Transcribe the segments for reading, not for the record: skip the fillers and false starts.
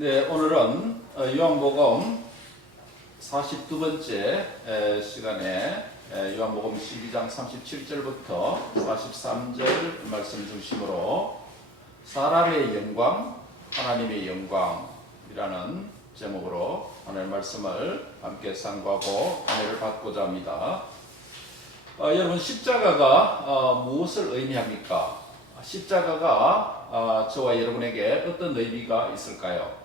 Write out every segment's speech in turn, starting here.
네, 오늘은 요한복음 42번째 시간에 요한복음 12장 37절부터 43절 말씀 중심으로 사람의 영광, 하나님의 영광이라는 제목으로 오늘 말씀을 함께 상고하고 은혜를 받고자 합니다. 여러분, 십자가가 무엇을 의미합니까? 십자가가 저와 여러분에게 어떤 의미가 있을까요?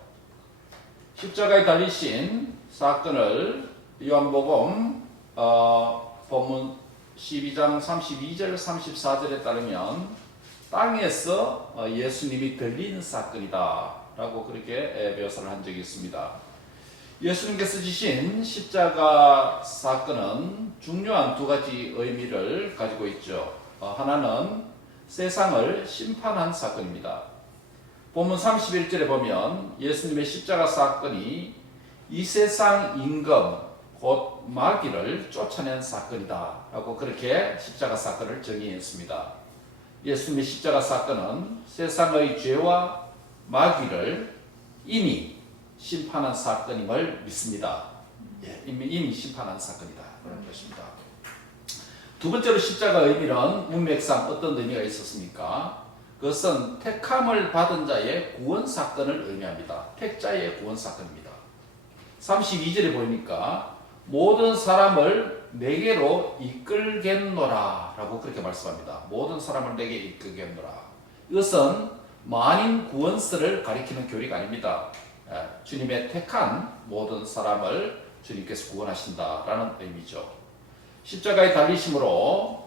십자가에 달리신 사건을 요한복음 본문 12장 32절 34절에 따르면 땅에서 예수님이 들린 사건이다 라고 그렇게 묘사를 한 적이 있습니다. 예수님께서 지신 십자가 사건은 중요한 두 가지 의미를 가지고 있죠. 하나는 세상을 심판한 사건입니다. 본문 31절에 보면 예수님의 십자가 사건이 이 세상 임금 곧 마귀를 쫓아낸 사건이다 라고 그렇게 십자가 사건을 정의했습니다. 예수님의 십자가 사건은 세상의 죄와 마귀를 이미 심판한 사건임을 믿습니다. 이미 심판한 사건이다 그런 것입니다. 두 번째로 십자가 의미는 문맥상 어떤 의미가 있었습니까? 그것은 택함을 받은 자의 구원 사건을 의미합니다. 택자의 구원 사건입니다. 32절에 보니까 모든 사람을 내게로 이끌겠노라 라고 그렇게 말씀합니다. 모든 사람을 내게 이끌겠노라. 이것은 만인 구원서를 가리키는 교리가 아닙니다. 주님의 택한 모든 사람을 주님께서 구원하신다라는 의미죠. 십자가에 달리심으로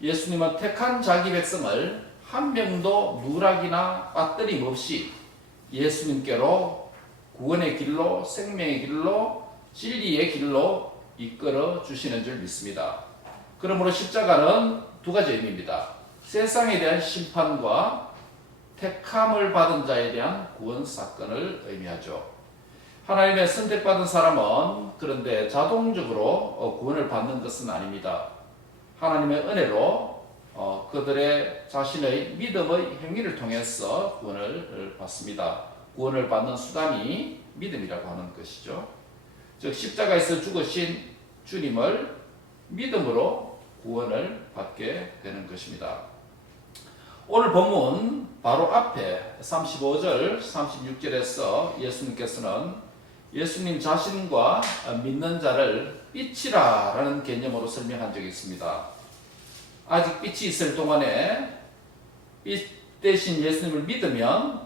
예수님은 택한 자기 백성을 한 명도 누락이나 빠뜨림 없이 예수님께로 구원의 길로, 생명의 길로, 진리의 길로 이끌어 주시는 줄 믿습니다. 그러므로 십자가는 두 가지 의미입니다. 세상에 대한 심판과 택함을 받은 자에 대한 구원 사건을 의미하죠. 하나님의 선택받은 사람은 그런데 자동적으로 구원을 받는 것은 아닙니다. 하나님의 은혜로 그들의 자신의 믿음의 행위를 통해서 구원을 받습니다. 구원을 받는 수단이 믿음이라고 하는 것이죠. 즉 십자가에서 죽으신 주님을 믿음으로 구원을 받게 되는 것입니다. 오늘 본문 바로 앞에 35절, 36절에서 예수님께서는 예수님 자신과 믿는 자를 빛이라 라는 개념으로 설명한 적이 있습니다. 아직 빛이 있을 동안에 빛 대신 예수님을 믿으면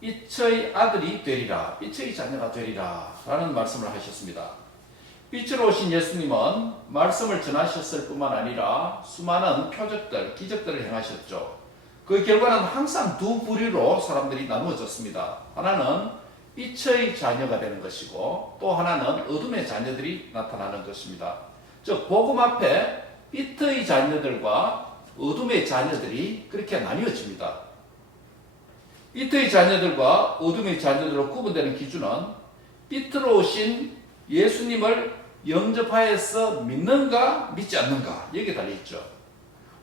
빛의 아들이 되리라, 빛의 자녀가 되리라 라는 말씀을 하셨습니다. 빛으로 오신 예수님은 말씀을 전하셨을 뿐만 아니라 수많은 표적들, 기적들을 행하셨죠. 그 결과는 항상 두 부류로 사람들이 나누어졌습니다. 하나는 빛의 자녀가 되는 것이고 또 하나는 어둠의 자녀들이 나타나는 것입니다. 즉 복음 앞에 빛의 자녀들과 어둠의 자녀들이 그렇게 나뉘어집니다. 빛의 자녀들과 어둠의 자녀들로 구분되는 기준은 빛으로 오신 예수님을 영접하여서 믿는가 믿지 않는가 여기에 달려있죠.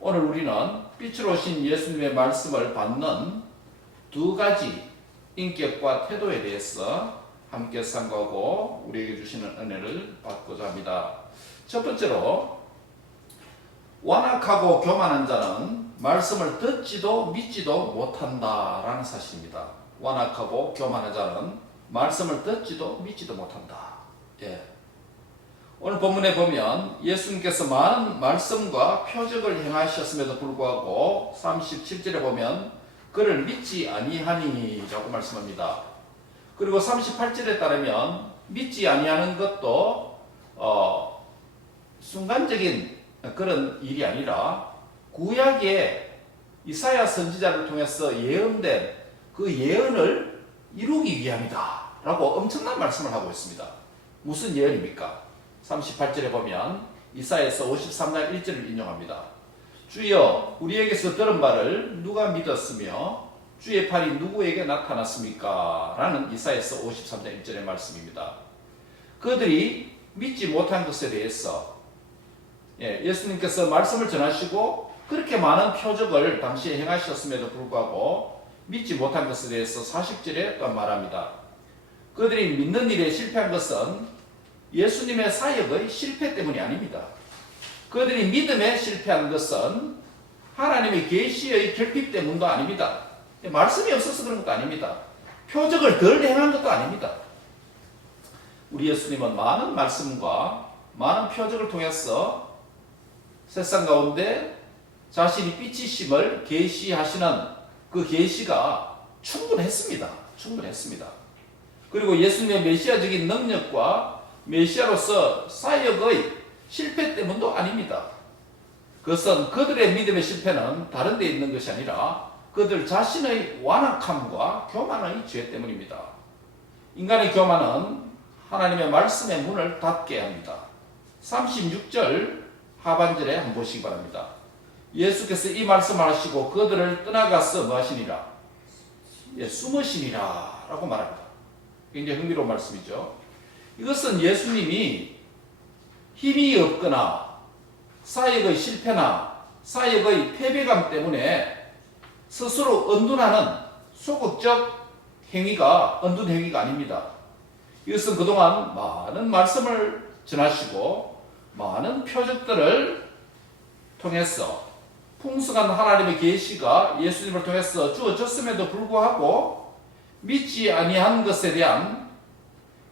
오늘 우리는 빛으로 오신 예수님의 말씀을 받는 두 가지 인격과 태도에 대해서 함께 상고하고 우리에게 주시는 은혜를 받고자 합니다. 첫 번째로 완악하고 교만한 자는 말씀을 듣지도 믿지도 못한다라는 사실입니다. 완악하고 교만한 자는 말씀을 듣지도 믿지도 못한다. 오늘 본문에 보면 예수님께서 많은 말씀과 표적을 행하셨음에도 불구하고 37절에 보면 그를 믿지 아니하니 라고 말씀합니다. 그리고 38절에 따르면 믿지 아니하는 것도 순간적인 그런 일이 아니라 구약의 이사야 선지자를 통해서 예언된 그 예언을 이루기 위함이다 라고 엄청난 말씀을 하고 있습니다. 무슨 예언입니까? 38절에 보면 이사야서 53장 1절을 인용합니다. 주여 우리에게서 들은 바를 누가 믿었으며 주의 팔이 누구에게 나타났습니까? 라는 이사야서 53장 1절의 말씀입니다. 그들이 믿지 못한 것에 대해서 예수님께서 말씀을 전하시고 그렇게 많은 표적을 당시에 행하셨음에도 불구하고 믿지 못한 것에 대해서 40절에 또 말합니다. 그들이 믿는 일에 실패한 것은 예수님의 사역의 실패 때문이 아닙니다. 그들이 믿음에 실패한 것은 하나님의 계시의 결핍 때문도 아닙니다. 말씀이 없어서 그런 것도 아닙니다. 표적을 덜 행한 것도 아닙니다. 우리 예수님은 많은 말씀과 많은 표적을 통해서 세상 가운데 자신이 빛이심을 계시하시는 그 계시가 충분했습니다. 그리고 예수님의 메시아적인 능력과 메시아로서 사역의 실패 때문도 아닙니다. 그것은 그들의 믿음의 실패는 다른 데 있는 것이 아니라 그들 자신의 완악함과 교만의 죄 때문입니다. 인간의 교만은 하나님의 말씀의 문을 닫게 합니다. 36절 하반절에 한번 보시기 바랍니다. 예수께서 이 말씀을 하시고 그들을 떠나가서 뭐 하시니라? 숨으시니라 라고 말합니다. 굉장히 흥미로운 말씀이죠. 이것은 예수님이 힘이 없거나 사역의 실패나 사역의 패배감 때문에 스스로 은둔하는 소극적 행위가 은둔 행위가 아닙니다. 이것은 그동안 많은 말씀을 전하시고 많은 표적들을 통해서 풍성한 하나님의 계시가 예수님을 통해서 주어졌음에도 불구하고 믿지 아니한 것에 대한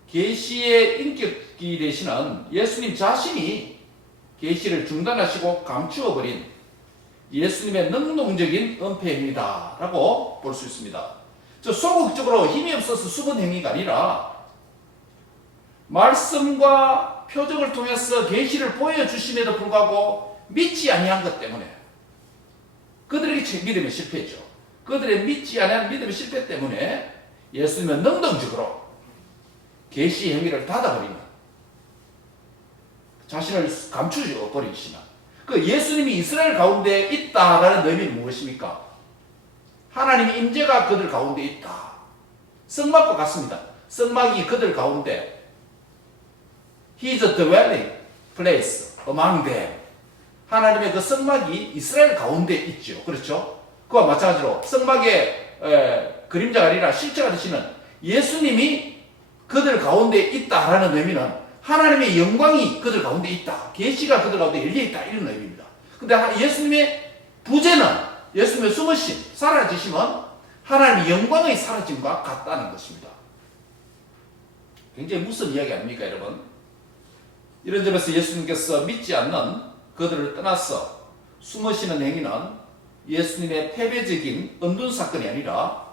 계시의 인격이 되시는 예수님 자신이 계시를 중단하시고 감추어버린 예수님의 능동적인 은폐입니다 라고 볼 수 있습니다. 저 소극적으로 힘이 없어서 숨은 행위가 아니라 말씀과 표적을 통해서 계시를 보여주심에도 불구하고 믿지 아니한 것 때문에 그들에게 믿음의 실패죠. 그들의 믿지 아니한 믿음의 실패 때문에 예수님은 능동적으로 계시 행위를 닫아버리는, 자신을 감추어 버리시는, 그 예수님이 이스라엘 가운데 있다라는 의미는 무엇입니까? 하나님의 임재가 그들 가운데 있다. 성막과 같습니다. 성막이 그들 가운데 He is a dwelling place among them. 하나님의 그 성막이 이스라엘 가운데 있죠. 그렇죠? 그와 마찬가지로 성막의 그림자가 아니라 실체가 되시는 예수님이 그들 가운데 있다라는 의미는 하나님의 영광이 그들 가운데 있다. 계시가 그들 가운데 열려있다. 이런 의미입니다. 근데 예수님의 부재는, 예수님의 숨으심, 사라지심은 하나님의 영광의 사라짐과 같다는 것입니다. 굉장히 무슨 이야기 아닙니까, 여러분? 이런 점에서 예수님께서 믿지 않는 그들을 떠나서 숨으시는 행위는 예수님의 패배적인 은둔 사건이 아니라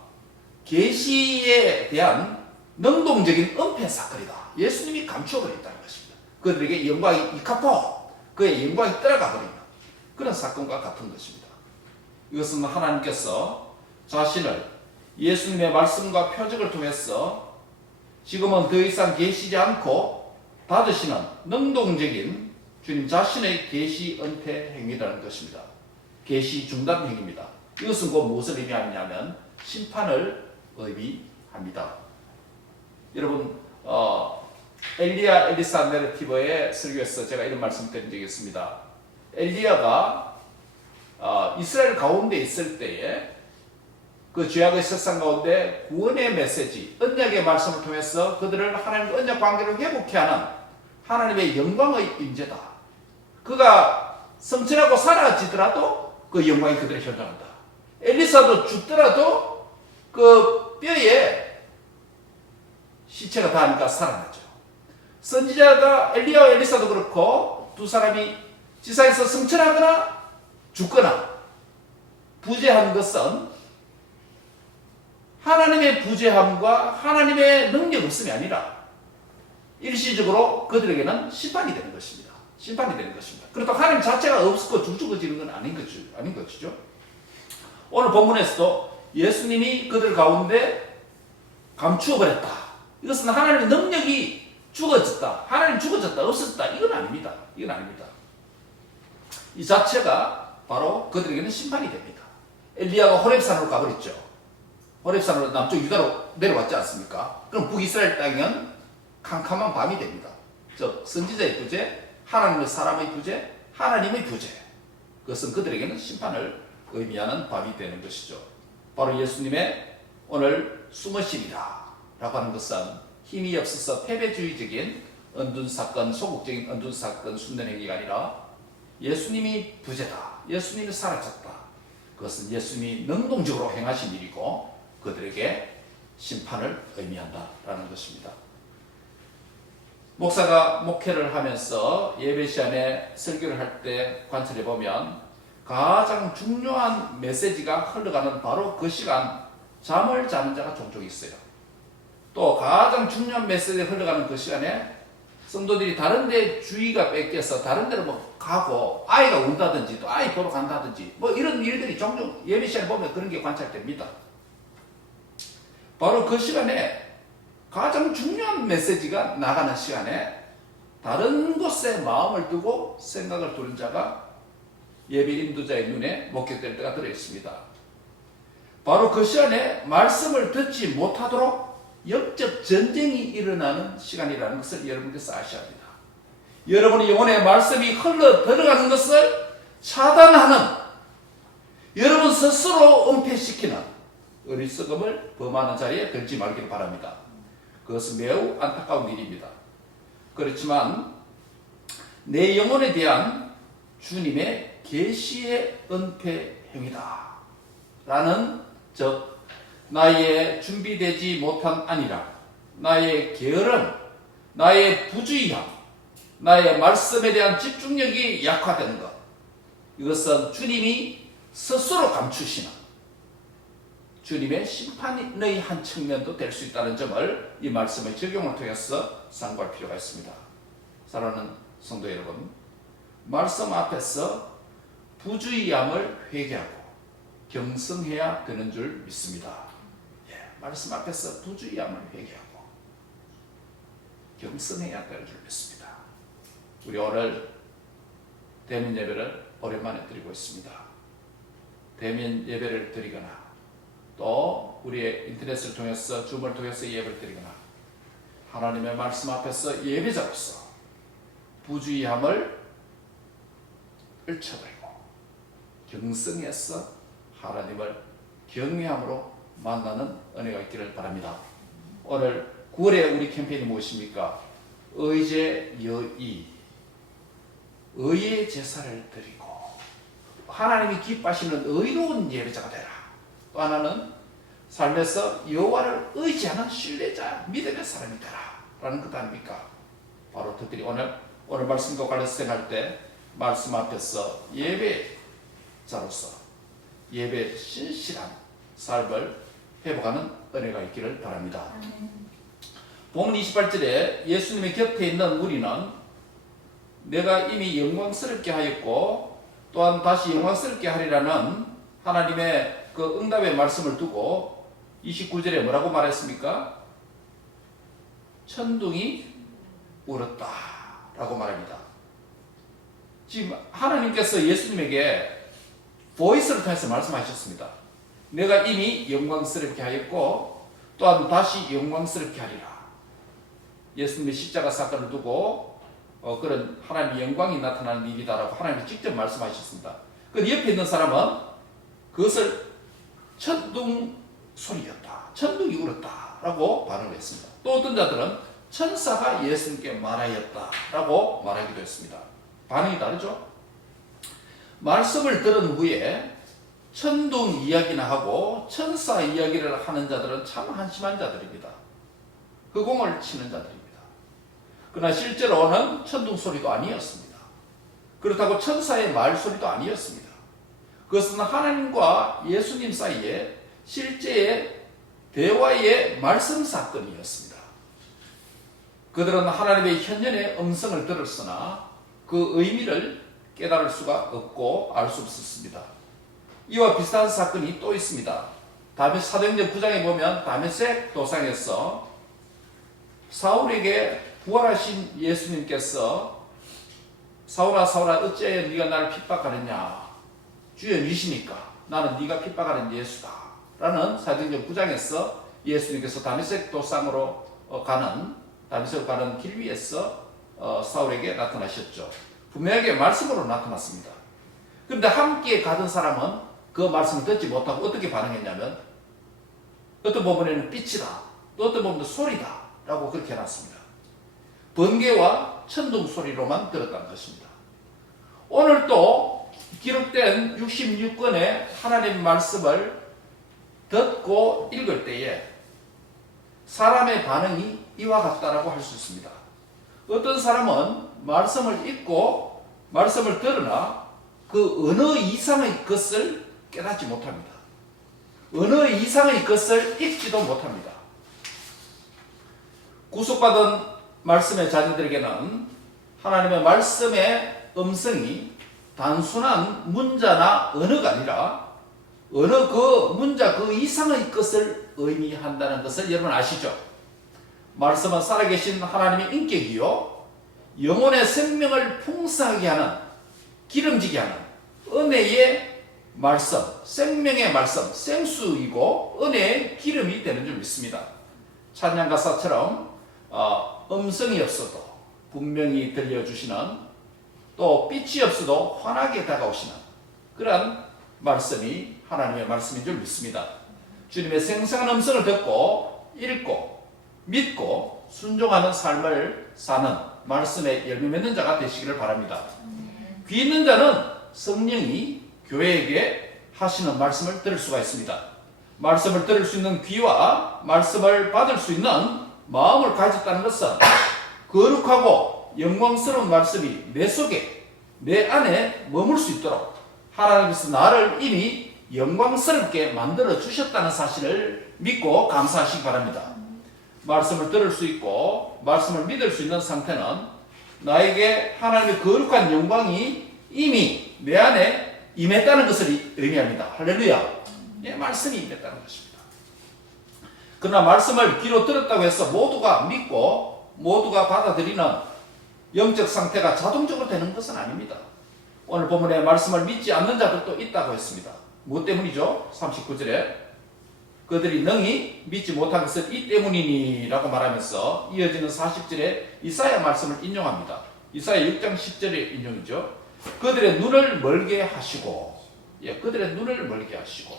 계시에 대한 능동적인 은폐 사건이다. 예수님이 감추어버렸다는 것입니다. 그들에게 영광이 이카포, 그의 영광이 떠나가 버리는 그런 사건과 같은 것입니다. 이것은 하나님께서 자신을 예수님의 말씀과 표적을 통해서 지금은 더 이상 계시지 않고 닫으시는 능동적인 주님 자신의 계시 은폐 행위라는 것입니다. 계시 중단 행위입니다. 이것은 곧 무엇을 의미하냐면 심판을 의미합니다. 여러분, 엘리야 엘리사 내러티브의 설교에서 제가 이런 말씀 드린 적이 있습니다. 엘리야가 이스라엘 가운데 있을 때에 그 죄악의 세상 가운데 구원의 메시지, 언약의 말씀을 통해서 그들을 하나님과 언약 관계를 회복케 하는 하나님의 영광의 임재다. 그가 성천하고 사라지더라도 그 영광이 그들에 현존한다. 엘리사도 죽더라도 그 뼈에 시체가 닿으니까 살아나죠. 선지자가 엘리야와 엘리사도 그렇고 두 사람이 지상에서 성천하거나 죽거나 부재한 것은 하나님의 부재함과 하나님의 능력 없음이 아니라 일시적으로 그들에게는 심판이 되는 것입니다. 심판이 되는 것입니다. 그렇다고 하나님 자체가 없고 죽어지는 건 아닌 것이죠. 오늘 본문에서도 예수님이 그들 가운데 감추어버렸다. 이것은 하나님의 능력이 죽어졌다. 하나님 죽어졌다. 없어졌다. 이건 아닙니다. 이 자체가 바로 그들에게는 심판이 됩니다. 엘리야가 호렙산으로 가버렸죠. 호렙산으로 남쪽 유다로 내려왔지 않습니까? 그럼 북이스라엘 땅은 캄캄한 밤이 됩니다. 즉 선지자의 부재, 하나님의 사람의 부재, 하나님의 부재. 그것은 그들에게는 심판을 의미하는 밤이 되는 것이죠. 바로 예수님의 오늘 숨으심이다 라고 하는 것은 힘이 없어서 패배주의적인 은둔사건, 소극적인 은둔사건 순례 행위가 아니라 예수님이 부재다, 예수님이 사라졌다, 그것은 예수님이 능동적으로 행하신 일이고 그들에게 심판을 의미한다라는 것입니다. 목사가 목회를 하면서 예배 시간에 설교를 할 때 관찰해 보면 가장 중요한 메시지가 흘러가는 바로 그 시간 잠을 자는 자가 종종 있어요. 또 가장 중요한 메시지가 흘러가는 그 시간에 성도들이 다른 데 주의가 뺏겨서 다른 데로 뭐 가고 아이가 운다든지 또 아이 보러 간다든지 뭐 이런 일들이 종종 예배 시간에 보면 그런 게 관찰됩니다. 바로 그 시간에 가장 중요한 메시지가 나가는 시간에 다른 곳에 마음을 두고 생각을 두는 자가 예배 인도자의 눈에 목격될 때가 들어있습니다. 바로 그 시간에 말씀을 듣지 못하도록 영적 전쟁이 일어나는 시간이라는 것을 여러분께서 아셔야 합니다. 여러분의 영혼에 말씀이 흘러 들어가는 것을 차단하는, 여러분 스스로 은폐시키는 어리석음을 범하는 자리에 들지 말기를 바랍니다. 그것은 매우 안타까운 일입니다. 그렇지만 내 영혼에 대한 주님의 계시의 은폐 행위다 라는, 즉 나의 준비되지 못한 안일함, 나의 게으름, 나의 부주의함, 나의 말씀에 대한 집중력이 약화되는 것, 이것은 주님이 스스로 감추시는 주님의 심판의 한 측면도 될 수 있다는 점을 이 말씀의 적용을 통해서 상고할 필요가 있습니다. 사랑하는 성도 여러분, 말씀 앞에서 부주의함을 회개하고 경성해야 되는 줄 믿습니다. 말씀 앞에서 부주의함을 회개하고 경성해야 되는 줄 믿습니다. 우리 오늘 대면 예배를 오랜만에 드리고 있습니다. 대면 예배를 드리거나 또 우리의 인터넷을 통해서 줌을 통해서 예배를 드리거나 하나님의 말씀 앞에서 예배자로서 부주의함을 떨쳐버리고 경성해서 하나님을 경외함으로 만나는 은혜가 있기를 바랍니다. 오늘 9월에 우리 캠페인이 무엇입니까? 의제 여의, 의의 제사를 드리고 하나님이 기뻐하시는 의로운 예배자가 되라. 또 하나는 삶에서 여호와를 의지하는 신뢰자, 믿음의 사람이 되라 라는 것 아닙니까? 바로 특별히 오늘 말씀과 관련해서 생각할 때 말씀 앞에서 예배자로서 예배 신실한 삶을 회복하는 은혜가 있기를 바랍니다. 본문 28절에 예수님의 곁에 있는 무리는 내가 이미 영광스럽게 하였고 또한 다시 영광스럽게 하리라는 하나님의 그 응답의 말씀을 두고 29절에 뭐라고 말했습니까? 천둥이 울었다 라고 말합니다. 지금 하나님께서 예수님에게 보이스를 통해서 말씀하셨습니다. 내가 이미 영광스럽게 하였고 또한 다시 영광스럽게 하리라. 예수님의 십자가 사건을 두고 그런 하나님의 영광이 나타나는 일이다라고 하나님이 직접 말씀하셨습니다. 그 옆에 있는 사람은 그것을 천둥 소리였다, 천둥이 울었다 라고 반응을 했습니다. 또 어떤 자들은 천사가 예수님께 말하였다 라고 말하기도 했습니다. 반응이 다르죠? 말씀을 들은 후에 천둥 이야기나 하고 천사 이야기를 하는 자들은 참 한심한 자들입니다. 흑공을 치는 자들입니다. 그러나 실제로는 천둥 소리도 아니었습니다. 그렇다고 천사의 말소리도 아니었습니다. 그것은 하나님과 예수님 사이에 실제의 대화의 말씀 사건이었습니다. 그들은 하나님의 현연의 음성을 들었으나 그 의미를 깨달을 수가 없고 알 수 없었습니다. 이와 비슷한 사건이 또 있습니다. 사도행전 9장에 보면 다메섹 도상에서 사울에게 부활하신 예수님께서 사울아 사울아 어찌하여 네가 나를 핍박하느냐, 주여 니시니까 나는 네가 핍박하는 예수다 라는 사도행전 9장에서 예수님께서 다메섹 도상으로 다메섹으로 가는 길 위에서 사울에게 나타나셨죠. 분명하게 말씀으로 나타났습니다. 그런데 함께 가던 사람은 그 말씀을 듣지 못하고 어떻게 반응했냐면 어떤 부분에는 빛이다, 또 어떤 부분은 소리다 라고 그렇게 해놨습니다. 번개와 천둥 소리로만 들었다는 것입니다. 오늘 또 기록된 66권의 하나님 말씀을 듣고 읽을 때에 사람의 반응이 이와 같다라고 할 수 있습니다. 어떤 사람은 말씀을 읽고 말씀을 들으나 그 언어 이상의 것을 깨닫지 못합니다. 언어 이상의 것을 읽지도 못합니다. 구속받은 말씀의 자녀들에게는 하나님의 말씀의 음성이 단순한 문자나 언어가 아니라 어느 그 문자 그 이상의 것을 의미한다는 것을 여러분 아시죠? 말씀은 살아계신 하나님의 인격이요 영혼의 생명을 풍성하게 하는 기름지게 하는 은혜의 말씀, 생명의 말씀, 생수이고 은혜의 기름이 되는 줄 믿습니다. 찬양가사처럼 음성이 없어도 분명히 들려주시는 또 빛이 없어도 환하게 다가오시는 그런 말씀이 하나님의 말씀인 줄 믿습니다. 주님의 생생한 음성을 듣고 읽고 믿고 순종하는 삶을 사는 말씀에 열매 맺는 자가 되시기를 바랍니다. 귀 있는 자는 성령이 교회에게 하시는 말씀을 들을 수가 있습니다. 말씀을 들을 수 있는 귀와 말씀을 받을 수 있는 마음을 가졌다는 것은 거룩하고 영광스러운 말씀이 내 속에 내 안에 머물 수 있도록 하나님께서 나를 이미 영광스럽게 만들어 주셨다는 사실을 믿고 감사하시기 바랍니다. 말씀을 들을 수 있고 말씀을 믿을 수 있는 상태는 나에게 하나님의 거룩한 영광이 이미 내 안에 임했다는 것을 의미합니다. 할렐루야. 예, 말씀이 임했다는 것입니다. 그러나 말씀을 귀로 들었다고 해서 모두가 믿고 모두가 받아들이는 영적 상태가 자동적으로 되는 것은 아닙니다. 오늘 본문에 말씀을 믿지 않는 자들도 있다고 했습니다. 무엇 때문이죠? 39절에 그들이 능히 믿지 못한 것은 이 때문이니 라고 말하면서 이어지는 40절에 이사야 말씀을 인용합니다. 이사야 6장 10절의 인용이죠. 그들의 눈을 멀게 하시고 그들의 눈을 멀게 하시고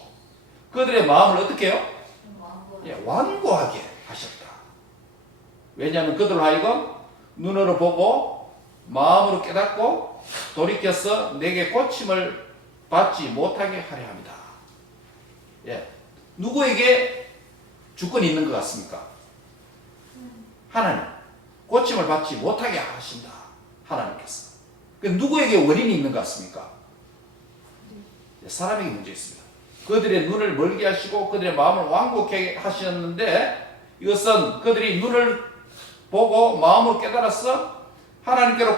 그들의 마음을 어떻게 해요? 완고하게 하셨다. 왜냐하면 그들 하여금 눈으로 보고 마음으로 깨닫고 돌이켜서 내게 고침을 받지 못하게 하려 합니다. 누구에게 주권이 있는 것 같습니까? 하나님. 고침을 받지 못하게 하신다. 하나님께서. 누구에게 원인이 있는 것 같습니까? 사람에게 문제 있습니다. 그들의 눈을 멀게 하시고 그들의 마음을 완곡하게 하셨는데 이것은 그들이 눈을 보고 마음으로 깨달아서 하나님께로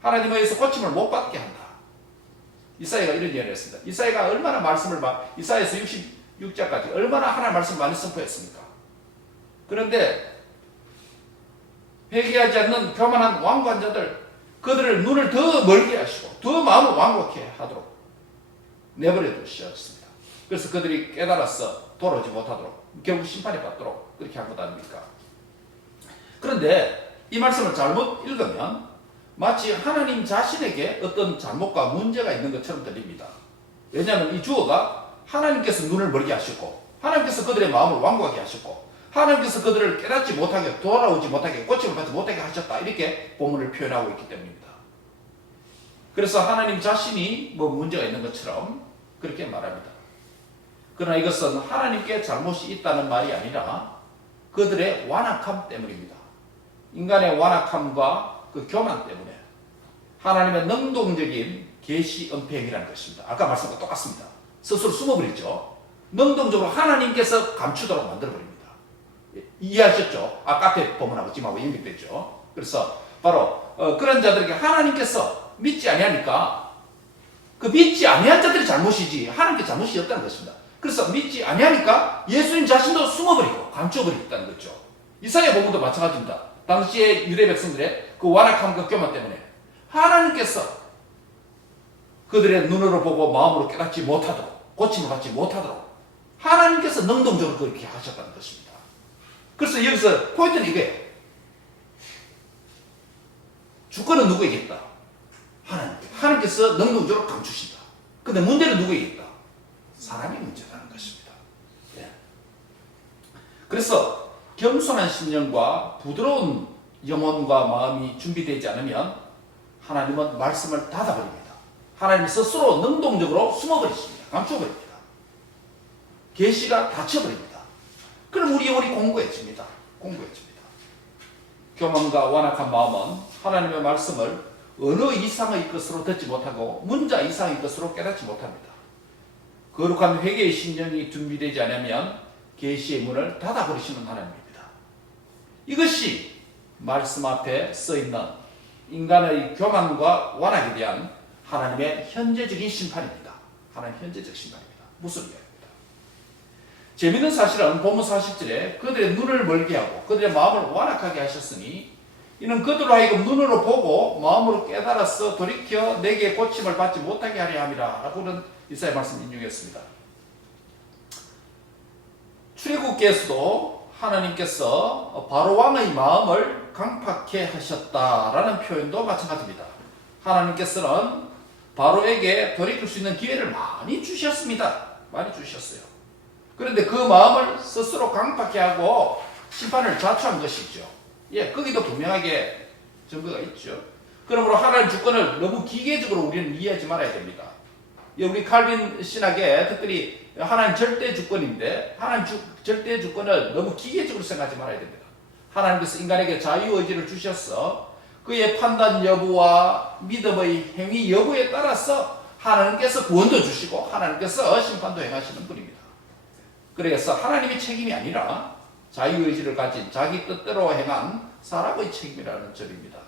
하나님에 의해서 고침을 못 받게 한다. 이사야가 이런 예언을 했습니다. 이사야가 얼마나 이사야에서 66장까지 얼마나 하나님의 말씀을 많이 선포했습니까? 그런데 회개하지 않는 교만한 완고한 자들 그들을 눈을 더 멀게 하시고 더 마음을 완곡하게 하도록 내버려 두셨습니다. 그래서 그들이 깨달아서 돌아오지 못하도록 결국 심판에 받도록 그렇게 한 것 아닙니까? 그런데 이 말씀을 잘못 읽으면 마치 하나님 자신에게 어떤 잘못과 문제가 있는 것처럼 들립니다. 왜냐하면 이 주어가 하나님께서 눈을 멀게 하셨고 하나님께서 그들의 마음을 완고하게 하셨고 하나님께서 그들을 깨닫지 못하게 돌아오지 못하게 고침을 받지 못하게 하셨다 이렇게 본문을 표현하고 있기 때문입니다. 그래서 하나님 자신이 문제가 있는 것처럼 그렇게 말합니다. 그러나 이것은 하나님께 잘못이 있다는 말이 아니라 그들의 완악함 때문입니다. 인간의 완악함과 그 교만 때문에 하나님의 능동적인 계시 은폐행위라는 것입니다. 아까 말씀과 똑같습니다. 스스로 숨어버리죠. 능동적으로 하나님께서 감추도록 만들어버립니다. 이해하셨죠? 아까 앞에 본문하고 지금하고 연결되죠. 그래서 바로 그런 자들에게 하나님께서 믿지 아니하니까 그 믿지 아니한 자들이 잘못이지 하나님께 잘못이 없다는 것입니다. 그래서 믿지 아니하니까 예수님 자신도 숨어버리고 감춰버리겠다는 거죠. 이사야 본문도 마찬가지입니다. 당시의 유대 백성들의 그 완악함과 교만 때문에 하나님께서 그들의 눈으로 보고 마음으로 깨닫지 못하도록 고침을 받지 못하도록 하나님께서 능동적으로 그렇게 하셨다는 것입니다. 그래서 여기서 포인트는 이거예요. 주권은 누구에게 있다? 하나님께서 능동적으로 감추신다. 근데 문제는 누구에게 있다? 사람의 문제라는 것입니다. 그래서 겸손한 심령과 부드러운 영혼과 마음이 준비되지 않으면 하나님은 말씀을 닫아버립니다. 하나님 스스로 능동적으로 숨어버리십니다. 감춰버립니다. 계시가 닫혀버립니다. 그럼 우리 영혼이 공고해집니다. 교만과 완악한 마음은 하나님의 말씀을 어느 이상의 것으로 듣지 못하고 문자 이상의 것으로 깨닫지 못합니다. 거룩한 회개의 심령이 준비되지 않으면 계시의 문을 닫아버리시는 하나님입니다. 이것이 말씀 앞에 써있는 인간의 교만과 완악에 대한 하나님의 현재적인 심판입니다. 하나님 현재적 심판입니다. 무슨 이야기입니다. 재미있는 사실은 본문 40절에 그들의 눈을 멀게 하고 그들의 마음을 완악하게 하셨으니 이는 그들로 하여금 눈으로 보고 마음으로 깨달아서 돌이켜 내게 고침을 받지 못하게 하려 함이라 라고는 이사야 말씀 인용했습니다. 출애굽기에서도 하나님께서 바로 왕의 마음을 강팍해 하셨다라는 표현도 마찬가지입니다. 하나님께서는 바로에게 돌이킬 수 있는 기회를 많이 주셨습니다. 많이 주셨어요. 그런데 그 마음을 스스로 강팍해 하고 심판을 자초한 것이죠. 거기도 분명하게 증거가 있죠. 그러므로 하나님 주권을 너무 기계적으로 우리는 이해하지 말아야 됩니다. 우리 칼빈 신학에 특별히 하나님 절대 주권인데 하나님 절대 주권을 너무 기계적으로 생각하지 말아야 됩니다. 하나님께서 인간에게 자유의지를 주셔서 그의 판단 여부와 믿음의 행위 여부에 따라서 하나님께서 구원도 주시고 하나님께서 심판도 행하시는 분입니다. 그래서 하나님의 책임이 아니라 자유의지를 가진 자기 뜻대로 행한 사람의 책임이라는 점입니다.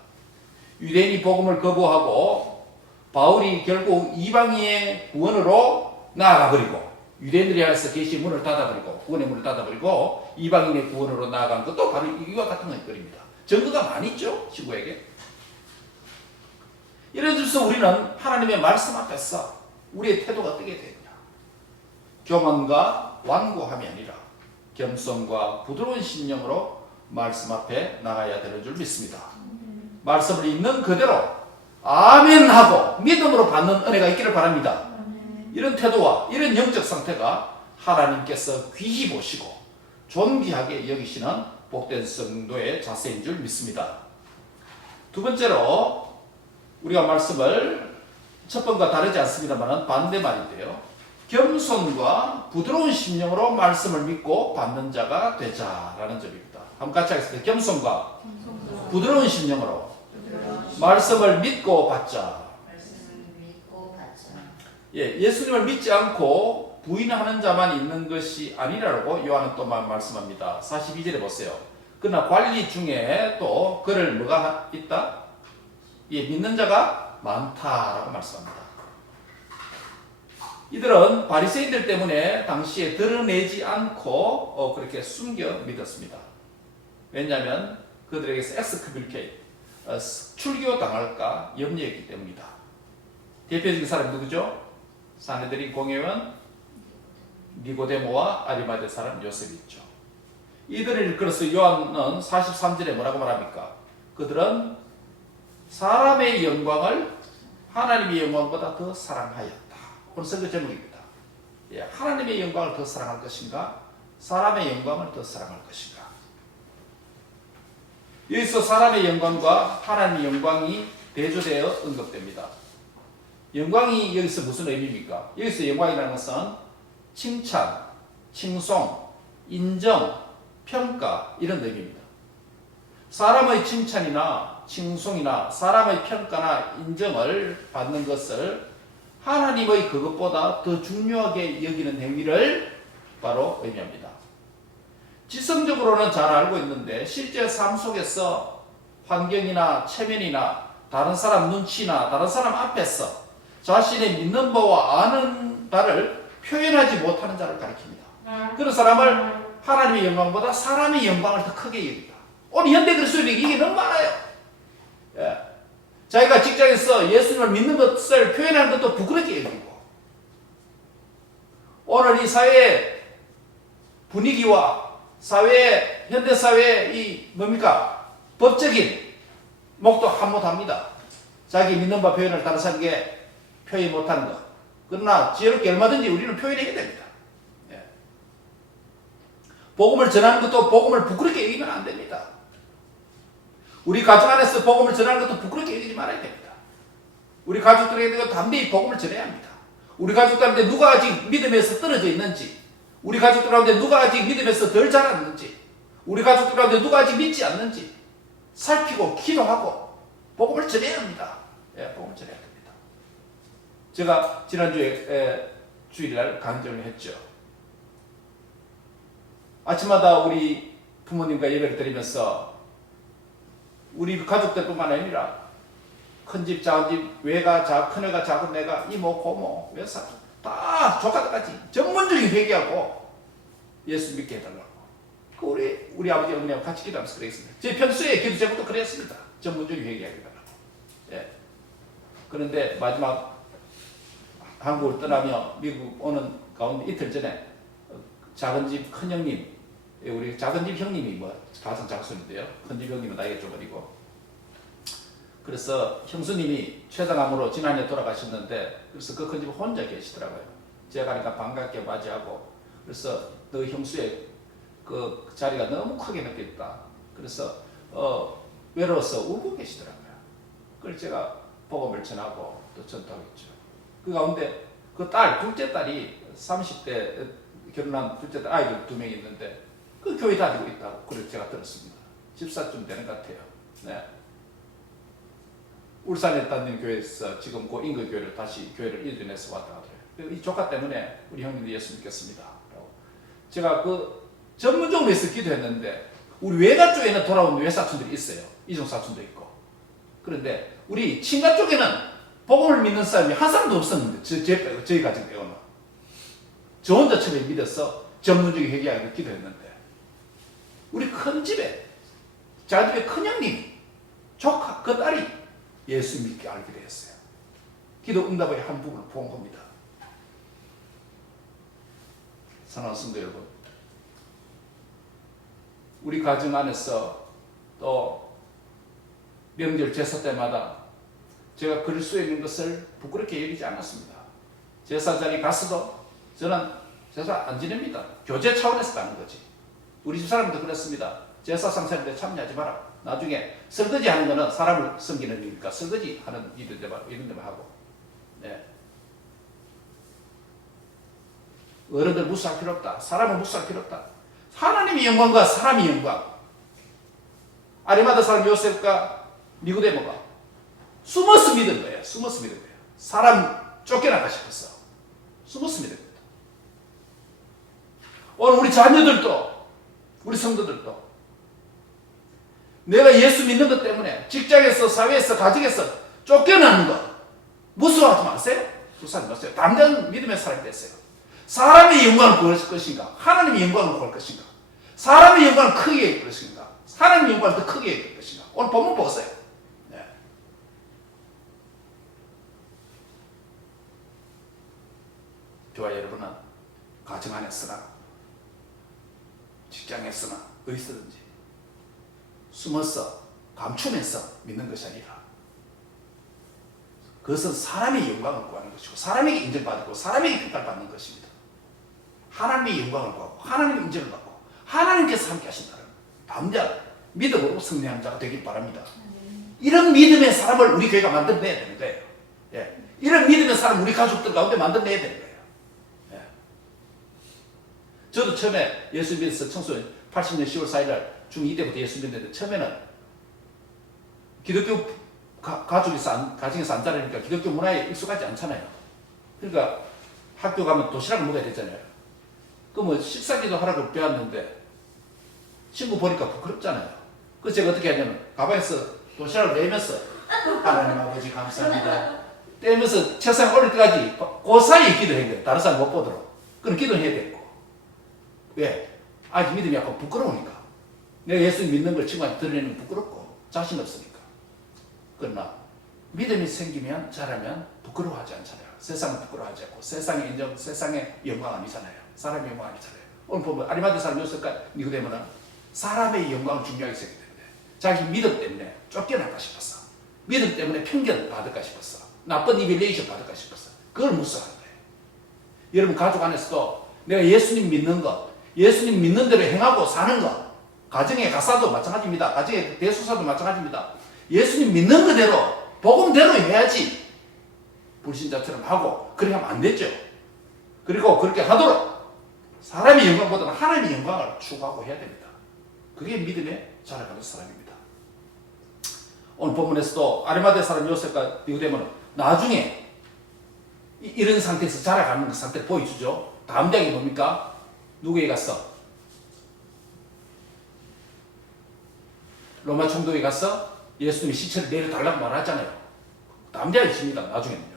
유대인이 복음을 거부하고 바울이 결국 이방인의 구원으로 나아가버리고 유대인들이 하여서 계시의 문을 닫아버리고 구원의 문을 닫아버리고 이방인의 구원으로 나아간 것도 바로 이와 같은 것입니다. 증거가 많이 있죠. 지구에게. 이런 점에서 우리는 하나님의 말씀 앞에서 우리의 태도가 어떻게 되느냐. 교만과 완고함이 아니라 겸손과 부드러운 심령으로 말씀 앞에 나가야 되는 줄 믿습니다. 말씀을 있는 그대로 아멘 하고 믿음으로 받는 은혜가 있기를 바랍니다. 이런 태도와 이런 영적 상태가 하나님께서 귀히 보시고 존귀하게 여기시는 복된 성도의 자세인 줄 믿습니다. 두 번째로 우리가 말씀을 첫 번과 다르지 않습니다만 반대말인데요. 겸손과 부드러운 심령으로 말씀을 믿고 받는 자가 되자라는 점입니다. 한번 같이 하겠습니다. 겸손과 부드러운 심령으로 말씀을 믿고 받자. 예수님을 믿지 않고 부인하는 자만 있는 것이 아니라고 요한은 또 말씀합니다. 42절에 보세요. 그러나 관리 중에 또 그를 뭐가 있다? 믿는 자가 많다라고 말씀합니다. 이들은 바리새인들 때문에 당시에 드러내지 않고 그렇게 숨겨 믿었습니다. 왜냐하면 그들에게서 엑스커뮤니케이트, 출교당할까 염려했기 때문이다. 대표적인 사람이 누구죠? 사내들인 공회원 니고데모와 아리마대 사람 요셉이 있죠. 이들을 일컬어서 요한은 43절에 뭐라고 말합니까? 그들은 사람의 영광을 하나님의 영광보다 더 사랑하였다. 오늘 선거 제목입니다. 하나님의 영광을 더 사랑할 것인가? 사람의 영광을 더 사랑할 것인가? 여기서 사람의 영광과 하나님의 영광이 대조되어 언급됩니다. 영광이 여기서 무슨 의미입니까? 여기서 영광이라는 것은 칭찬, 칭송, 인정, 평가 이런 의미입니다. 사람의 칭찬이나 칭송이나 사람의 평가나 인정을 받는 것을 하나님의 그것보다 더 중요하게 여기는 행위를 바로 의미합니다. 지성적으로는 잘 알고 있는데 실제 삶 속에서 환경이나 체면이나 다른 사람 눈치나 다른 사람 앞에서 자신의 믿는 바와 아는 바를 표현하지 못하는 자를 가리킵니다. 그런 사람을 하나님의 영광보다 사람의 영광을 더 크게 여깁니다. 오늘 현대 그리스도인이 이게 너무 많아요. 자기가 직장에서 예수님을 믿는 것을 표현하는 것도 부끄럽게 여기고 오늘 이 사회의 분위기와 현대사회의 이 뭡니까? 법적인 목도 한몫합니다. 자기 믿는 바 표현을 다른 사람에게 표현 못하는 것. 그러나 지혜롭게 얼마든지 우리는 표현해야 됩니다. 복음을 전하는 것도 복음을 부끄럽게 여기면 안 됩니다. 우리 가정 안에서 복음을 전하는 것도 부끄럽게 여기지 말아야 됩니다. 우리 가족들에게 담대히 복음을 전해야 합니다. 우리 가족들한테 누가 아직 믿음에서 떨어져 있는지, 우리 가족들한테 누가 아직 믿음에서 덜 자랐는지, 우리 가족들한테 누가 아직 믿지 않는지 살피고 기도하고 복음을 전해야 합니다. 예, 복음을 전해야 됩니다. 제가 지난주에 주일날 강정을 했죠. 아침마다 우리 부모님과 예배를 드리면서 우리 가족들뿐만 아니라 큰집, 작은집, 외가, 큰애가, 작은애가, 이모, 고모, 외사 다 조카들까지 전문적인 회개하고 예수 믿게 해달라고. 우리 아버지, 어머니하고 같이 기도하면서 그랬습니다. 제 편수에 기도 제목도 그랬습니다. 전문적인 회개하게 해달라고. 예. 그런데 마지막 한국을 떠나며 미국 오는 가운데 이틀 전에 작은 집 큰형님, 우리 작은 집 형님이 가장 작순인데요. 큰 집 형님은 나이가 좀 어리고. 그래서 형수님이 췌장암으로 지난해 돌아가셨는데, 그래서 그 큰 집 혼자 계시더라고요. 제가 가니까 반갑게 맞이하고, 그래서 너 형수의 그 자리가 너무 크게 느꼈다. 그래서 외로워서 울고 계시더라고요. 그래서 제가 복음을 전하고 또 전도하겠죠. 그 가운데 그 둘째 딸이 30대 결혼한 둘째 딸 아이들 2명이 있는데 그 교회 다니고 있다고 그래서 제가 들었습니다. 집사쯤 되는 것 같아요. 네. 울산에 다니는 교회에서 지금 그 인근교회를 다시 교회를 이전해서 왔다 하더라고요. 이 조카 때문에 우리 형님도 예수 믿겠습니다. 제가 그 전문적으로 해서 기도했는데 우리 외가 쪽에는 돌아온 외사촌들이 있어요. 이종사촌도 있고. 그런데 우리 친가 쪽에는 복음을 믿는 사람이 한 사람도 없었는데 저희 가정 빼고는. 저 혼자 처음에 믿어서 전문적인 회개하기를 기도했는데 우리 큰 집에 작은 집에 큰형님 조카 그 딸이 예수 믿게 알게 되었어요. 기도 응답의 한 부분을 본 겁니다. 사랑하는 성도 여러분, 우리 가정 안에서 또 명절 제사 때마다 제가 그릴 수 있는 것을 부끄럽게 여기지 않았습니다. 제사 자리 가서도 저는 제사 안 지냅니다. 교제 차원에서 가는 거지. 우리 집 사람도 그랬습니다. 제사 상사인데 참여하지 마라. 나중에 설거지 하는 거는 사람을 섬기는 일이니까 설거지 하는 이런 데만 하고. 네. 어른들 무시할 필요 없다. 사람을 무시할 필요 없다. 하나님의 영광과 사람의 영광. 아리마다 사람 요셉과 니고데모가 숨어서 믿은 거예요. 숨어서 믿은 거예요. 사람 쫓겨나가 싶었어. 숨어서 믿은 겁니다. 오늘 우리 자녀들도 우리 성도들도 내가 예수 믿는 것 때문에 직장에서 사회에서 가정에서 쫓겨나는 것 무서워하지 마세요. 불쌍히 마세요. 담대한 믿음의 사람이 됐어요. 사람의 영광을 구할 것인가? 하나님의 영광을 구할 것인가? 사람의 영광을 크게 할 것인가? 하나님의 영광을 더 크게 할 것인가? 오늘 본문 보세요. 네. 저와 여러분은 가정 안에서나 직장에서나 어디서든지 숨어서 감추면서 믿는 것이 아니라 그것은 사람의 영광을 구하는 것이고 사람에게 인정받고 사람에게 평가를 받는 것입니다. 하나님의 영광을 구하고 하나님의 인정을 받고 하나님께서 함께 하신다는 담대한 믿음으로 승리하는 자가 되길 바랍니다. 이런 믿음의 사람을 우리 교회가 만들어내야 되는 거예요. 예. 이런 믿음의 사람을 우리 가족들 가운데 만들어내야 되는 거예요. 예. 저도 처음에 예수 믿어서 청소년 80년 10월 4일날 중2 때부터 예수 믿는데 처음에는 기독교 가정에서 안 자라니까 기독교 문화에 익숙하지 않잖아요. 그러니까 학교 가면 도시락을 먹어야 되잖아요. 그럼 식사기도 하라고 배웠는데 친구 보니까 부끄럽잖아요. 그래서 제가 어떻게 하냐면 가방에서 도시락을 내면서 하나님 아버지 감사합니다 떼면서 책상에 올릴 때까지 그 사이에 기도해야 돼요. 다른 사람 못 보도록. 그럼 기도해야 되고. 왜? 아직 믿음이 약간 부끄러우니까. 내가 예수 믿는 걸 친구한테 드러내는 부끄럽고 자신 없으니까. 그러나 믿음이 생기면 자라면 부끄러워하지 않잖아요. 세상은 부끄러워하지 않고 세상의 인정, 세상의 영광 아니잖아요. 사람의 영광 아니잖아요. 오늘 보면 아리마대 사람 요셉과 니고데모는 사람의 영광을 중요하게 생각했는데 자기 믿음 때문에 쫓겨날까 싶었어. 믿음 때문에 편견 받을까 싶었어. 나쁜 이빌레이션 받을까 싶었어. 그걸 무서워하는 거예요. 여러분 가족 안에서도 내가 예수님 믿는 것, 예수님 믿는 대로 행하고 사는 것. 가정의 가사도 마찬가지입니다. 가정의 대소사도 마찬가지입니다. 예수님 믿는 그대로 복음대로 해야지. 불신자처럼 하고 그렇게 하면 안 되죠. 그리고 그렇게 하도록 사람의 영광보다는 하나님의 영광을 추구하고 해야 됩니다. 그게 믿음에 자라가는 사람입니다. 오늘 본문에서도 아리마대 사람 요셉과 니고데모는 나중에 이런 상태에서 자라가는 그 상태를 보여주죠. 다음 장이 뭡니까? 누구에게 갔어? 로마 총독에 가서 예수님의 시체를 내려달라고 말하잖아요. 다음 장이 있습니다. 나중에는요.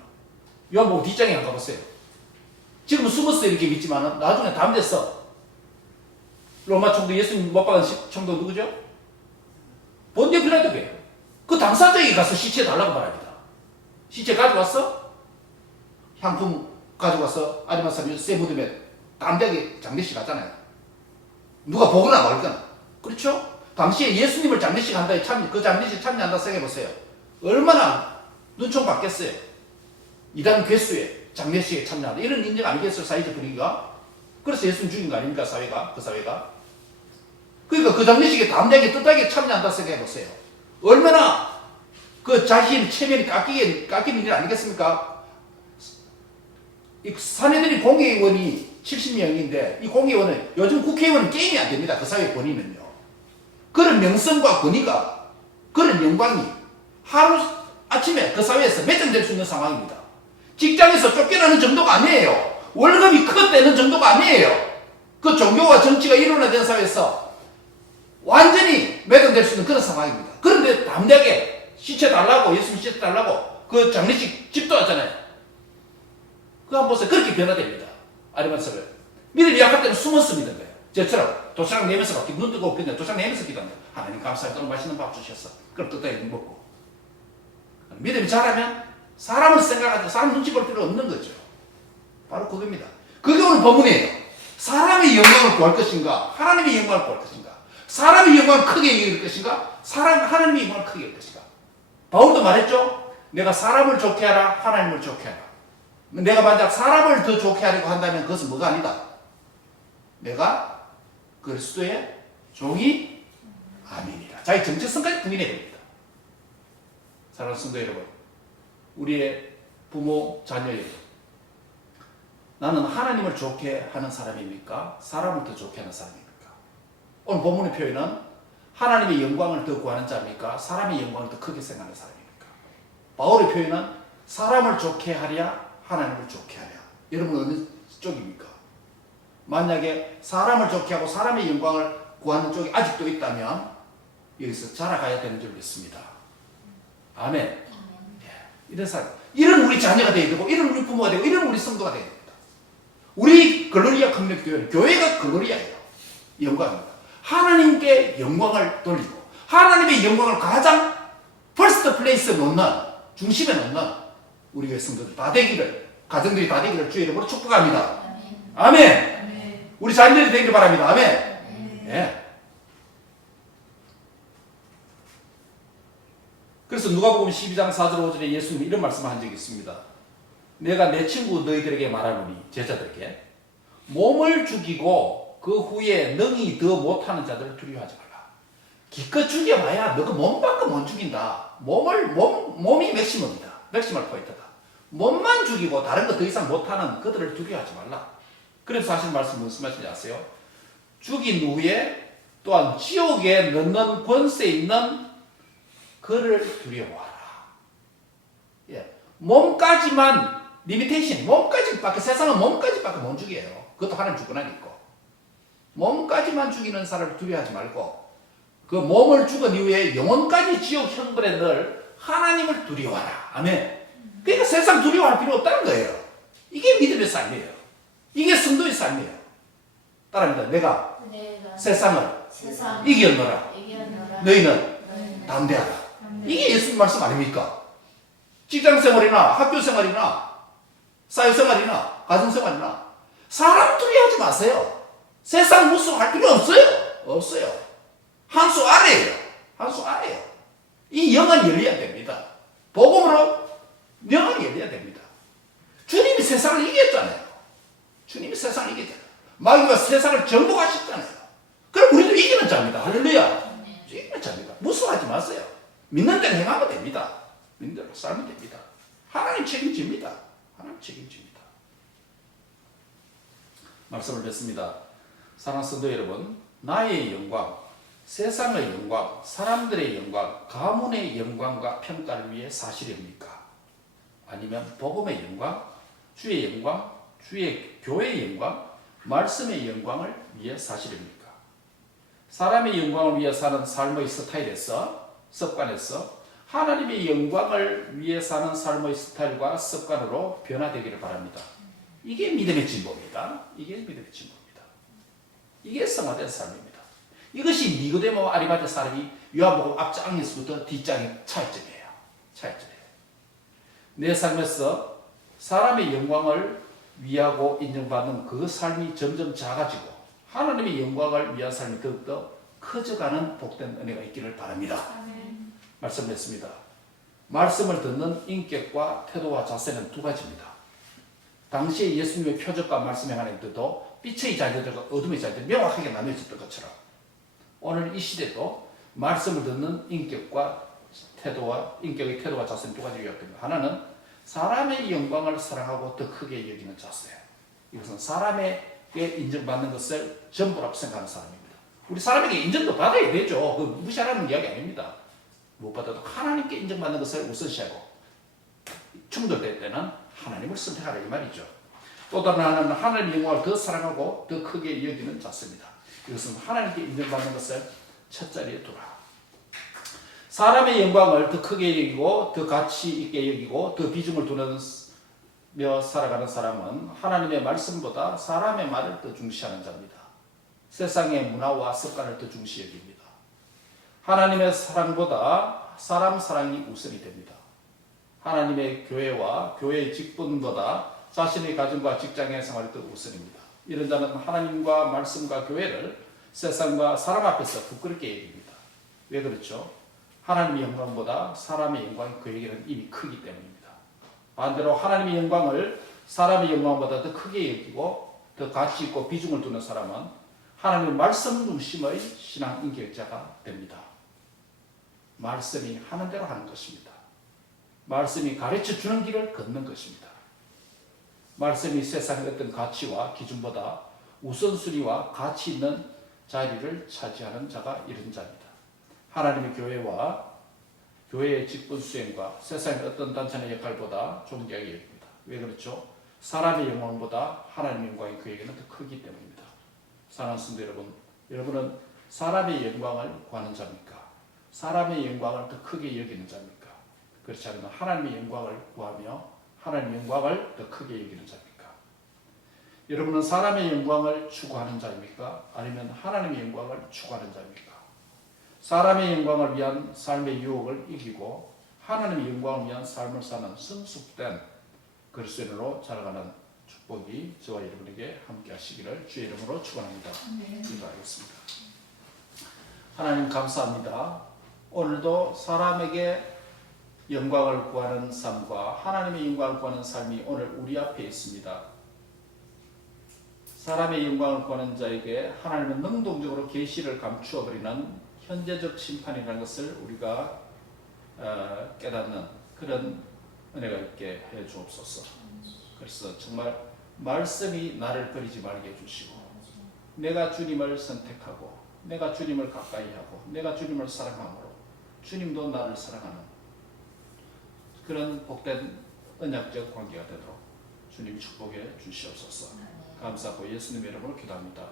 요한복음 뒷장에 한번 가보세요. 지금 숨었어 이렇게 믿지만 나중에 다음 됐어. 로마 총독 예수님 못 박은 총독 누구죠? 본디오 빌라도예요. 그 당사자에게 가서 시체 달라고 말합니다. 시체 가져왔어? 향품 가져와서 아리마사미 쇠 무덤에 담대하게 장례식 하잖아요. 누가 보거나 말거나. 그렇죠? 당시에 예수님을 장례식 한다에 그 장례식 참여한다 생각해보세요. 얼마나 눈총 받겠어요. 이단 괴수의 장례식에 참여한다. 이런 인정 아니겠어요? 사회적 분위기가. 그래서 예수님 죽인 거 아닙니까? 사회가. 그 사회가. 그러니까 그 장례식에 담대하게 뜻하게 참여한다 생각해보세요. 얼마나 그 자신 체면이 깎이는 일 아니겠습니까? 이 사내들이 공회의원이 70명인데 이 공회의원은 요즘 국회의원은 게임이 안 됩니다. 그 사회 권위는요. 그런 명성과 권위가 그런 영광이 하루 아침에 그 사회에서 매장될 수 있는 상황입니다. 직장에서 쫓겨나는 정도가 아니에요. 월급이 컷되는 정도가 아니에요. 그 종교와 정치가 일원화된 사회에서 완전히 매장될 수 있는 그런 상황입니다. 그런데 담대하게 시체 달라고 예수님 시체 달라고 그 장례식 집도하잖아요. 그거 한번 보세요. 그렇게 변화됩니다. 아리마사를 믿음이 약할 때는 숨어서 믿는 거예요. 저처럼 도시락 내면서 밖에 눈 뜨고 그냥 도시락 내면서 기도합니다. 하나님 감사합니다. 오늘 맛있는 밥 주셨어. 그럼 뜻하게 먹고. 믿음이 자라면 사람을 생각하지 사람 눈치 볼 필요 없는 거죠. 바로 그겁니다. 그게 오늘 본문이에요. 사람의 영광을 구할 것인가 하나님의 영광을 구할 것인가. 사람의 영광을 크게 여길 것인가 하나님의 영광을 크게 여길 것인가. 바울도 말했죠. 내가 사람을 좋게 하라 하나님을 좋게 하라. 내가 만약 사람을 더 좋게 하려고 한다면 그것은 뭐가 아니다. 내가 그리스도의 종이 아닙니다. 자기 정체성까지 부인해야 됩니다. 사랑하는 성도 여러분, 우리의 부모, 자녀 여러분, 나는 하나님을 좋게 하는 사람입니까? 사람을 더 좋게 하는 사람입니까? 오늘 본문의 표현은 하나님의 영광을 더 구하는 자입니까? 사람의 영광을 더 크게 생각하는 사람입니까? 바울의 표현은 사람을 좋게 하랴 하나님을 좋게 하랴. 여러분 어느 쪽입니까? 만약에 사람을 좋게 하고 사람의 영광을 구하는 쪽이 아직도 있다면 여기서 자라가야 되는 줄 믿습니다. 아멘. 예, 이런 사람, 이런 우리 자녀가 되어야 되고 이런 우리 부모가 되고 이런 우리 성도가 되어야 됩니다. 우리 글로리아 community 교회가 글로리아예요. 영광입니다. 하나님께 영광을 돌리고 하나님의 영광을 가장 first place에 놓는 중심에 놓는 우리 교회 성도들 다 되기를 가정들이 다 되기를 주의 이름으로 축복합니다. 아멘. 우리 자녀들이 되기를 바랍니다. 아멘. 예. 그래서 누가복음 12장 4절 5절에 예수님이 이런 말씀을 한 적이 있습니다. 내가 내 친구 너희들에게 말하노니 제자들에게 몸을 죽이고 그 후에 능히 더 못하는 자들을 두려워하지 말라. 기껏 죽여봐야 너가 몸밖에 못 죽인다. 몸이 맥시멈이다. 맥시멀 포인트다. 몸만 죽이고 다른 거 더 이상 못하는 그들을 두려워하지 말라. 그래서 사실 말씀 무슨 말인지 아세요? 죽인 후에 또한 지옥에 넣는 권세 있는 그를 두려워하라. 예. 몸까지만 리미테이션, 몸까지밖에 세상은 몸까지밖에 못 죽여요. 그것도 하나님 주권한이 있고 몸까지만 죽이는 사람을 두려워하지 말고 그 몸을 죽은 이후에 영혼까지 지옥 형벌에 넣을 하나님을 두려워하라. 아멘. 그러니까 세상 두려워할 필요 없다는 거예요. 이게 믿음의 삶이에요. 이게 성도의 삶이에요. 따라합니다. 내가 세상을 이겨노라. 너희는 담대하라. 이게 예수님 말씀 아닙니까? 직장생활이나 학교생활이나 사회생활이나 가정생활이나 사람 두려워하지 마세요. 세상 무서워할 필요 없어요. 없어요. 한 수 아래예요. 한 수 아래예요. 이 영은 열려야 됩니다. 복음으로 영은 열려야 됩니다. 주님이 세상을 이겼잖아요. 주님이 세상을 이겼잖아요. 마귀가 세상을 정복하셨잖아요. 그럼 우리도 이기는 자입니다. 할렐루야. 이기는 자입니다. 무서워하지 마세요. 믿는 대로 행하면 됩니다. 믿는 대로 살면 됩니다. 하나님 책임집니다. 하나님 책임집니다. 말씀을 뵙습니다. 사랑하는 성도 여러분, 나의 영광, 세상의 영광, 사람들의 영광, 가문의 영광과 평가를 위해 사시렵니까? 아니면 복음의 영광, 주의 영광, 주의 교회의 영광, 말씀의 영광을 위해 사시렵니까? 사람의 영광을 위해 사는 삶의 스타일에서, 습관에서 하나님의 영광을 위해 사는 삶의 스타일과 습관으로 변화되기를 바랍니다. 이게 믿음의 진보입니다. 이게 믿음의 진보입니다. 이게 성화된 삶입니다. 이것이 니고데모 아리마대 사람이 요한복음 앞장에서부터 뒷장의 차이점이에요. 차이점이에요. 내 삶에서 사람의 영광을 위하고 인정받는 그 삶이 점점 작아지고 하나님의 영광을 위한 삶이 더욱더 커져가는 복된 은혜가 있기를 바랍니다. 아멘. 말씀했습니다. 말씀을 듣는 인격과 태도와 자세는 두 가지입니다. 당시에 예수님의 표적과 말씀 행하는 때도 빛의 자녀들과 어둠의 자녀들 명확하게 나뉘어졌던 것처럼 오늘 이 시대도 말씀을 듣는 인격과 태도와 인격의 태도와 자세는 두 가지가 있습니다. 하나는 사람의 영광을 사랑하고 더 크게 여기는 자세예요. 이것은 사람에게 인정받는 것을 전부라고 생각하는 사람입니다. 우리 사람에게 인정도 받아야 되죠. 그 무시하라는 이야기 아닙니다. 못 받아도 하나님께 인정받는 것을 우선시하고 충돌될 때는 하나님을 선택하라 이 말이죠. 또 다른 하나는 하나님의 영광을 더 사랑하고 더 크게 여기는 자세입니다. 이것은 하나님께 인정받는 것을 첫 자리에 두라. 사람의 영광을 더 크게 여기고 더 가치 있게 여기고 더 비중을 두며 살아가는 사람은 하나님의 말씀보다 사람의 말을 더 중시하는 자입니다. 세상의 문화와 습관을 더 중시 여깁니다. 하나님의 사랑보다 사람 사랑이 우선이 됩니다. 하나님의 교회와 교회의 직분보다 자신의 가정과 직장의 생활이 더 우선입니다. 이런 자는 하나님과 말씀과 교회를 세상과 사람 앞에서 부끄럽게 여깁니다. 왜 그렇죠? 하나님의 영광보다 사람의 영광이 그에게는 이미 크기 때문입니다. 반대로 하나님의 영광을 사람의 영광보다 더 크게 여기고 더 가치 있고 비중을 두는 사람은 하나님의 말씀 중심의 신앙 인격자가 됩니다. 말씀이 하는 대로 하는 것입니다. 말씀이 가르쳐 주는 길을 걷는 것입니다. 말씀이 세상의 어떤 가치와 기준보다 우선순위와 가치 있는 자리를 차지하는 자가 이런 자입니다. 하나님의 교회와 교회의 직분 수행과 세상의 어떤 단체의 역할보다 존귀하게 여깁니다. 왜 그렇죠? 사람의 영광보다 하나님의 영광이 그에게는 더 크기 때문입니다. 사랑하는 성도 여러분, 여러분은 사람의 영광을 구하는 자입니까? 사람의 영광을 더 크게 여기는 자입니까? 그렇지 않으면 하나님의 영광을 구하며 하나님의 영광을 더 크게 여기는 자입니까? 여러분은 사람의 영광을 추구하는 자입니까? 아니면 하나님의 영광을 추구하는 자입니까? 사람의 영광을 위한 삶의 유혹을 이기고 하나님의 영광을 위한 삶을 사는 성숙된 그리스도인으로 자라가는 축복이 저와 여러분에게 함께 하시기를 주의 이름으로 축원합니다. 기도하겠습니다. 하나님 감사합니다. 오늘도 사람에게 영광을 구하는 삶과 하나님의 영광을 구하는 삶이 오늘 우리 앞에 있습니다. 사람의 영광을 구하는 자에게 하나님은 능동적으로 계시를 감추어버리는 현재적 심판이라는 것을 우리가 깨닫는 그런 은혜가 있게 해 주옵소서. 그래서 정말 말씀이 나를 버리지 말게 해주시고 내가 주님을 선택하고 내가 주님을 가까이 하고 내가 주님을 사랑함으로 주님도 나를 사랑하는 그런 복된 언약적 관계가 되도록 주님이 축복해 주시옵소서. 감사하고 예수님의 이름으로 기도합니다.